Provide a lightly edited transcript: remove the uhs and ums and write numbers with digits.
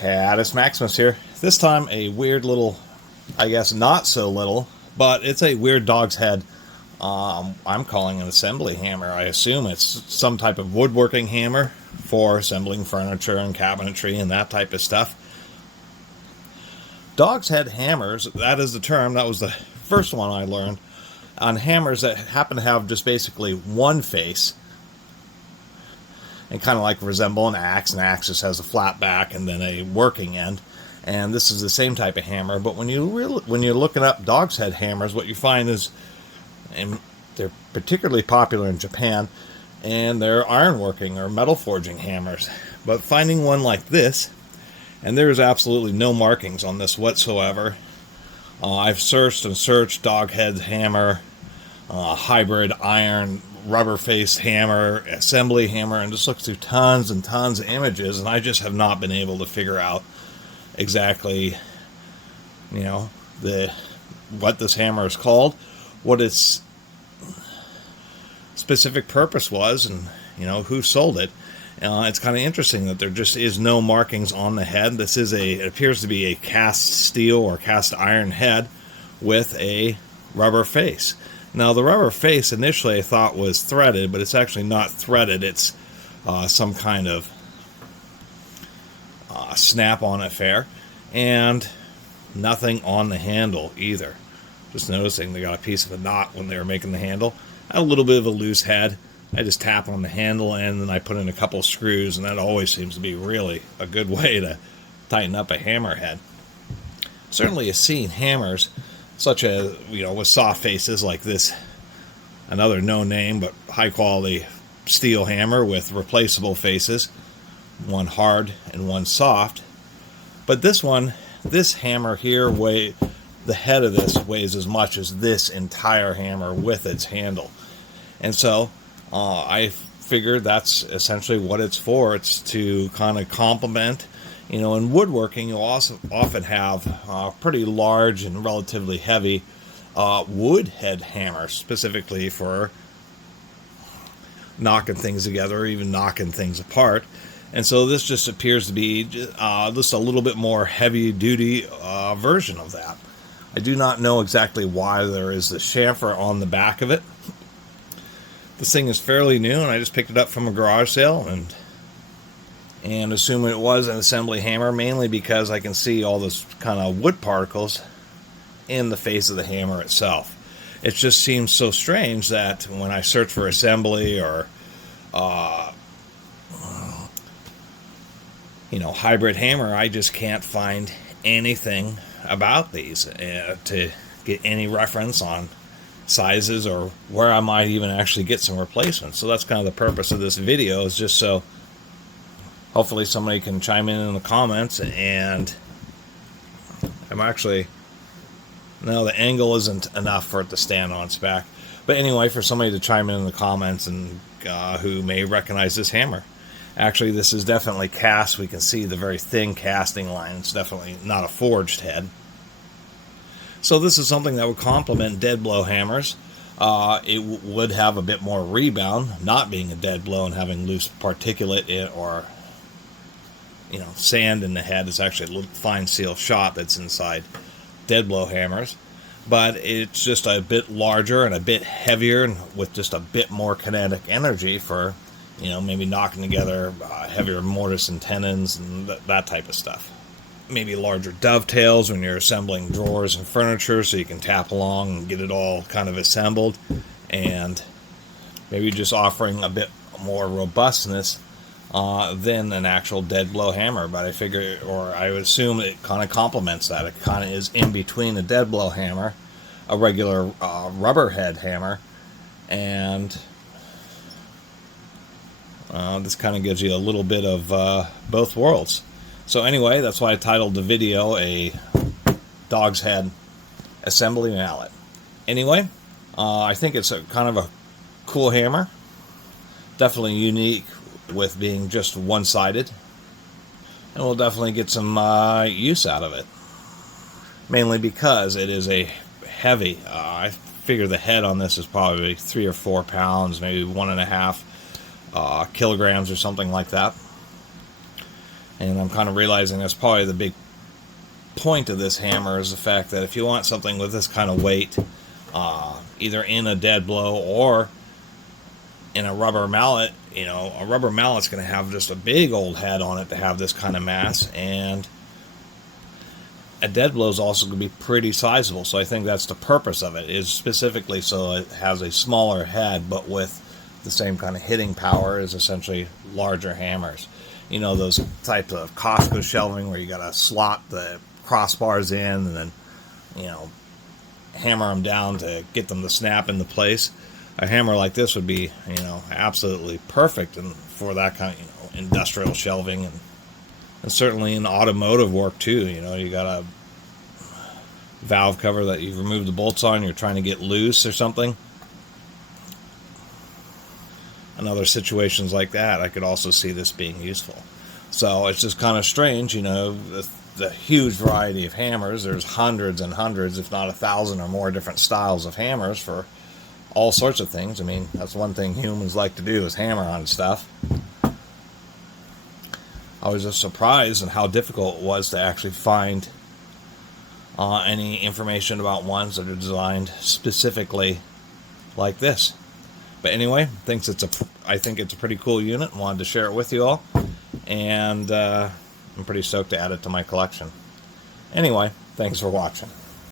Catus Maximus here. This time a weird little, I guess not so little, but it's a weird dog's head. I'm calling an assembly hammer. I assume it's some type of woodworking hammer for assembling furniture and cabinetry and that type of stuff. Dog's head hammers, that is the term, that was the first one I learned, on hammers that happen to have just basically one face and kind of like resemble an axe. An axe just has a flat back and then a working end. And this is the same type of hammer. But when you're looking up dog's head hammers, what you find is, and they're particularly popular in Japan, and they're ironworking or metal forging hammers. But finding one like this, and there's absolutely no markings on this whatsoever. I've searched and searched dog head hammer, hybrid iron rubber face hammer, assembly hammer, and just looked through tons and tons of images, and I just have not been able to figure out exactly, what this hammer is called, what its specific purpose was, and who sold it. It's kind of interesting that there just is no markings on the head. This is it appears to be a cast steel or cast iron head with a rubber face. Now, the rubber face initially I thought was threaded, but it's actually not threaded. It's some kind of snap-on affair, and nothing on the handle either. Just noticing they got a piece of a knot when they were making the handle. A little bit of a loose head. I just tap on the handle and then I put in a couple screws, and that always seems to be really a good way to tighten up a hammer head. Certainly you've seen hammers such as, with soft faces like this, another no name but high quality steel hammer with replaceable faces, one hard and one soft. But this hammer here, the head of this weighs as much as this entire hammer with its handle. And so I figured that's essentially what it's for. It's to kind of complement, in woodworking you'll also often have pretty large and relatively heavy wood head hammers, specifically for knocking things together or even knocking things apart. And so this just appears to be just a little bit more heavy-duty version of that. I do not know exactly why there is the chamfer on the back of it. This thing is fairly new, and I just picked it up from a garage sale and assume it was an assembly hammer, mainly because I can see all this kind of wood particles in the face of the hammer itself. It just seems so strange that when I search for assembly or hybrid hammer, I just can't find anything about these to get any reference on sizes or where I might even actually get some replacements. So that's kind of the purpose of this video, is just so hopefully somebody can chime in the comments. And the angle isn't enough for it to stand on its back. But anyway, for somebody to chime in the comments and who may recognize this hammer. Actually, this is definitely cast. We can see the very thin casting line. It's definitely not a forged head. So this is something that would complement dead blow hammers. It would have a bit more rebound, not being a dead blow and having loose particulate or sand in the head. It's actually a little fine steel shot that's inside dead blow hammers. But it's just a bit larger and a bit heavier, and with just a bit more kinetic energy for maybe knocking together heavier mortise and tenons and that type of stuff. Maybe larger dovetails when you're assembling drawers and furniture, so you can tap along and get it all kind of assembled, and maybe just offering a bit more robustness than an actual dead blow hammer. But I would assume it kind of complements that. It kind of is in between a dead blow hammer, a regular rubber head hammer, and this kind of gives you a little bit of both worlds. So anyway, that's why I titled the video a dog's head assembly mallet. Anyway, I think it's a kind of a cool hammer. Definitely unique with being just one-sided. And we'll definitely get some use out of it. Mainly because it is a heavy. I figure the head on this is probably 3 or 4 pounds, maybe 1.5 kilograms or something like that. And I'm kind of realizing that's probably the big point of this hammer, is the fact that if you want something with this kind of weight, either in a dead blow or in a rubber mallet, you know, a rubber mallet's going to have just a big old head on it to have this kind of mass, and a dead blow is also going to be pretty sizable. So I think that's the purpose of it, is specifically so it has a smaller head, but with the same kind of hitting power as essentially larger hammers. You know, those types of Costco shelving where you got to slot the crossbars in and then, you know, hammer them down to get them to snap into place. A hammer like this would be, you know, absolutely perfect for that kind of, you know, industrial shelving, and certainly in automotive work too. You know, you got a valve cover that you've removed the bolts on, you're trying to get loose or something. In other situations like that, I could also see this being useful. So it's just kind of strange, you know, the huge variety of hammers. There's hundreds and hundreds, if not 1,000 or more different styles of hammers for all sorts of things. I mean, that's one thing humans like to do, is hammer on stuff. I was just surprised at how difficult it was to actually find any information about ones that are designed specifically like this. But anyway, I think it's a pretty cool unit. Wanted to share it with you all, and I'm pretty stoked to add it to my collection. Anyway, thanks for watching.